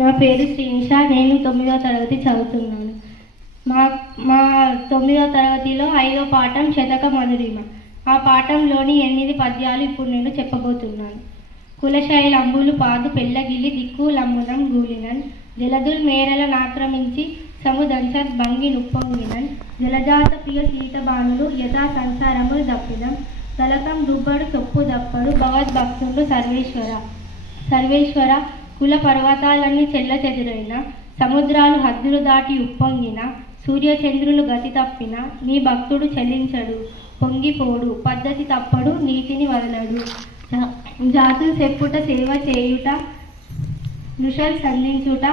నా పేరు శ్రీనిష. నేను 9వ తరగతి చదువుతున్నాను. మా 9వ తరగతిలో 5వ పాఠం శతక మధురిమ. ఆ పాఠంలోని 8 పద్యాలు ఇప్పుడు నేను చెప్పబోతున్నాను. కులశైలంబులు పాదు పెళ్ళగిలి దిక్కు లమ్మునం గూలినన్ జలదుల్ మేరలను ఆక్రమించి సముదంచత్ భంగి నుప్పొంగినన్ జలజాత ప్రియ సీతబాణులు యథా సంసారములు దప్పినం తలకం దుబ్బడు తొప్పు దప్పడు భగవద్భక్తుడు సర్వేశ్వర కుల పర్వతాలన్నీ చెల్ల చెదురైన సముద్రాలు హద్దులు దాటి ఉప్పొంగిన సూర్యచంద్రులు గతి తప్పిన నీ భక్తుడు చెల్లించడు పొంగిపోడు పద్ధతి తప్పడు నీతిని వదలడు జాతులు చెప్పుట సేవ చేయుట నుషల్ సంధించుట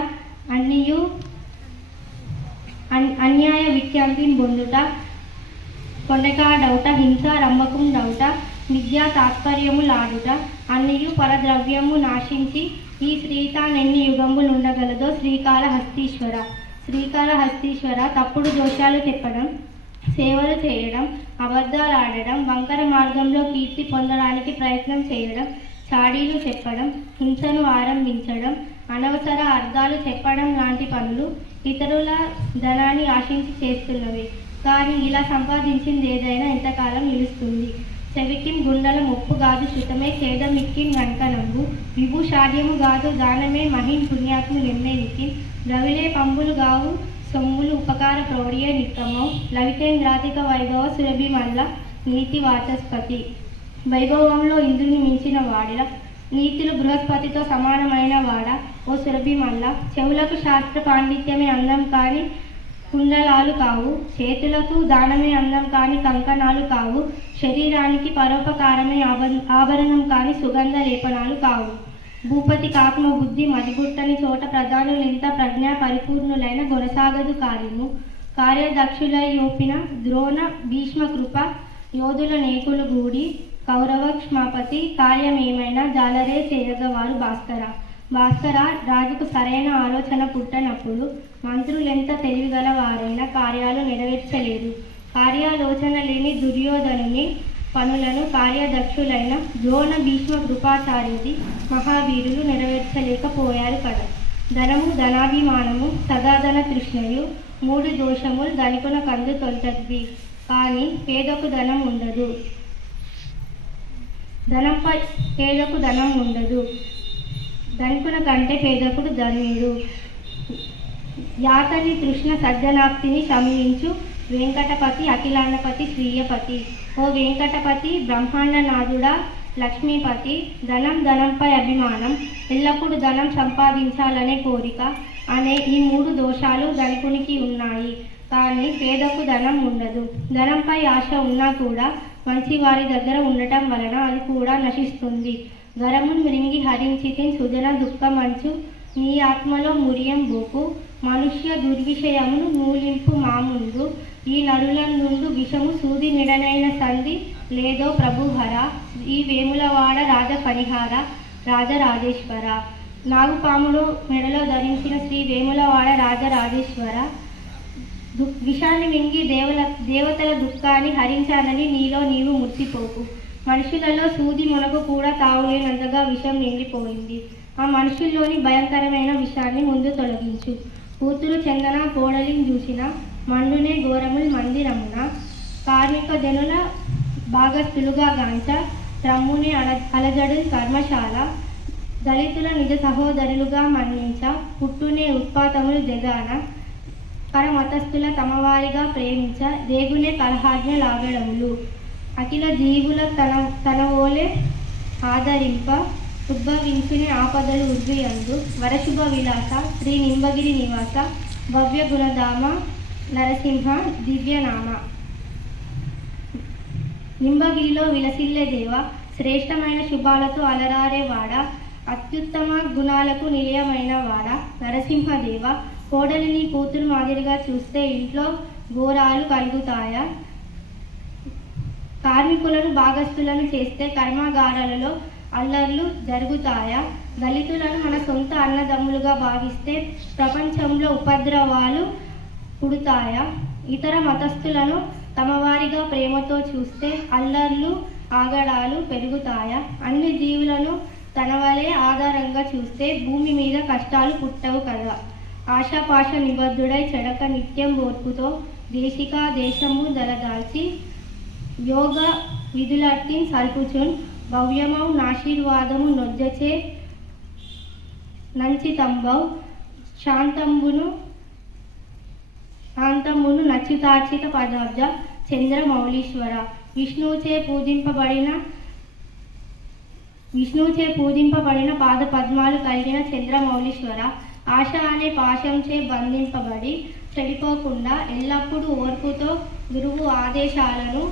అన్యాయ విఖ్యాంతిని పొందుట కొండకాడౌట హింస రంభకం డౌట విద్యా తాత్పర్యములాడుట అన్నియు పరద్రవ్యము నాశించి ఈ శ్రీతానెన్ని యుగములు ఉండగలదో శ్రీకాళహస్తీశ్వర తప్పుడు దోషాలు చెప్పడం సేవలు చేయడం అబద్ధాలాడడం వంకర మార్గంలో కీర్తి పొందడానికి ప్రయత్నం చేయడం చాడీలు చెప్పడం హింసను ఆరంభించడం అనవసర అర్థాలు చెప్పడం లాంటి పనులు ఇతరుల ధనాన్ని ఆశించి చేస్తున్నవి. కానీ ఇలా సంపాదించింది ఏదైనా ఎంతకాలం నిలుస్తుంది? చెవికిం గుండల ముప్పు గాదు శృతమే చేదమిక్కిం గంకనంబు విభూషాడ్యము గాదు దానమే మహిం పుణ్యాత్ము నిర్ణయికి ద్రవిలే పంబులు గావు సొమ్ములు ఉపకార ప్రౌఢియే నిక్కమౌ లవితేంద్రాతిక వైభవ సురభి మల్ల నీతి వాచస్పతి వైభవంలో ఇంద్రుని మించిన వాడిల నీతులు బృహస్పతితో సమానమైన వాడ ఓ సురభి మల్ల చెవులకు శాస్త్ర పాండిత్యమే అందం కాని కుండలాలు కావు చేతులకు దానమే అందం కాని కంకణాలు కావు శరీరానికి పరోపకారమే ఆభరణం కాని సుగంధ లేపనాలు కావు భూపతి కాత్మ బుద్ధి మదిగుట్టని చోట ప్రధానులింత ప్రజ్ఞా పరిపూర్ణులైన కొనసాగదు కార్యము కార్యదక్షులై యోపిన ద్రోణ భీష్మ కృప యోధుల నేకులు గూడి కౌరవ క్షమాపతి కార్యమేమైనా జాలరే చేయగవారు భాస్కర రాజుకు సరైన ఆలోచన పుట్టనప్పుడు మంత్రులెంత తెలివిగల వారైనా కార్యాలు నెరవేర్చలేరు. కార్యాలోచన లేని దుర్యోధనుని పనులను కార్యదక్షులైన ద్రోణ భీష్మ కృపాచార్యుడి మహావీరులు నెరవేర్చలేకపోయారు కదా. ధనము ధనాభిమానము సదాధన తృష్ణయు 3 దోషములు ధనికున కందు తొలతద్వి. కానీ పేదకు ధనం ఉండదు. ధనంపై పేదకు ధనం ఉండదు. ధనికుల కంటే పేదకుడు ధన్యుడు. యాతని తృష్ణ సజ్జనాప్తిని శమించు వెంకటపతి అఖిలాండపతి శ్రీయపతి. ఓ వెంకటపతి బ్రహ్మాండనాథుడా లక్ష్మీపతి. ధనంపై అభిమానం ఎల్లప్పుడూ ధనం సంపాదించాలనే కోరిక అనే ఈ 3 దోషాలు ధనికునికి ఉన్నాయి. కానీ పేదకు ధనం ఉండదు. ధనంపై ఆశ ఉన్నా కూడా మంచి వారి దగ్గర ఉండటం వలన అది కూడా నశిస్తుంది. గరమున్ మృంగి హరించితిన్ సుజన దుఃఖమంచు నీ ఆత్మలో మురియం బోకు మనుష్య దుర్విషయమును నూలింపు మాముందు ఈ నరులందు విషము సూది నిడనైన సంధి లేదో ప్రభుహర ఈ వేములవాడ రాజపరిహార రాజరాజేశ్వర. నాగుపాముడు మెడలో ధరించిన శ్రీ వేములవాడ రాజరాజేశ్వర విషాన్ని మింగి దేవతల దుఃఖాన్ని హరించాలని నీలో నీవు మురిసిపోకు. మనుషులలో సూది మునకు కూడా తావులేనంతగా విషం నిండిపోయింది. ఆ మనుషుల్లోని భయంకరమైన విషాన్ని ముందు తొలగించు. కూతురు చందన కోడలిని చూసిన మండునే ఘోరముల్ మందిరమున కార్మిక జనుల భాగస్థులుగా గాంచ త్రమ్మునే అలజడు కర్మశాల దళితుల నిజ సహోదరులుగా మన్నించ పుట్టునే ఉత్పాతములు జగాన పరమతస్థుల తమవారిగా ప్రేమించ రేగునే కలహాజ్ఞ లాగడములు అఖిల జీవుల తన ఓలే ఆదరింప ఉద్భవించునే ఆపదలు ఉద్వియందు వరశుభ విలాస శ్రీ నింబగిరి నివాస భవ్య గుణధామ నరసింహ దివ్యనామ. నింబగిరిలో విలసిల్లే దేవ శ్రేష్టమైన శుభాలతో అలరారే వాడ అత్యుత్తమ గుణాలకు నిలయమైన వాడ నరసింహదేవ. కోడలిని కూతురు మాదిరిగా చూస్తే ఇంట్లో ఘోరాలు కలుగుతాయా? కార్మికులను భాగస్థులను చేస్తే కర్మాగారాలలో అల్లర్లు జరుగుతాయా? దళితులను మన సొంత అన్నదమ్ములుగా భావిస్తే ప్రపంచంలో ఉపద్రవాలు పుడతాయా? ఇతర మతస్థులను తమవారిగా ప్రేమతో చూస్తే అల్లర్లు ఆగడాలు పెరుగుతాయా? అన్ని జీవులను తన వలె ఆధారంగా చూస్తే భూమి మీద కష్టాలు పుట్టవు కదా. ఆశాపాష నిబద్ధుడై చెడక నిత్యం ఓర్పుతో దేశిక దేశము దరదాల్చి యోగ విధులర్తి సల్పుచున్ భవ్యమౌ నాశీర్వాదము నొజ్జచే నంచితంబౌ శాంతమును నచ్చుతార్చిత పదాబ్జ చంద్రమౌళీశ్వర. విష్ణువుచే పూజింపబడిన పాద పద్మాలు కలిగిన చంద్రమౌళీశ్వర. ఆశ అనే పాశంచే బంధింపబడి చెడిపోకుండా ఎల్లప్పుడూ ఓర్పుతో గురువు ఆదేశాలను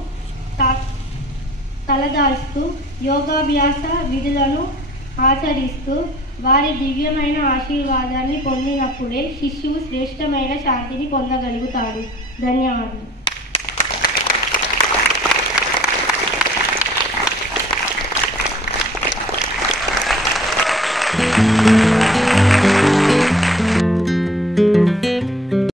తలదాల్స్తూ యోగాభ్యాస విధులను ఆచరిస్తూ వారి దివ్యమైన ఆశీర్వాదాన్ని పొందినప్పుడే శిష్యువు శ్రేష్టమైన శాంతిని పొందగలుగుతాడు. ధన్యవాదాలు.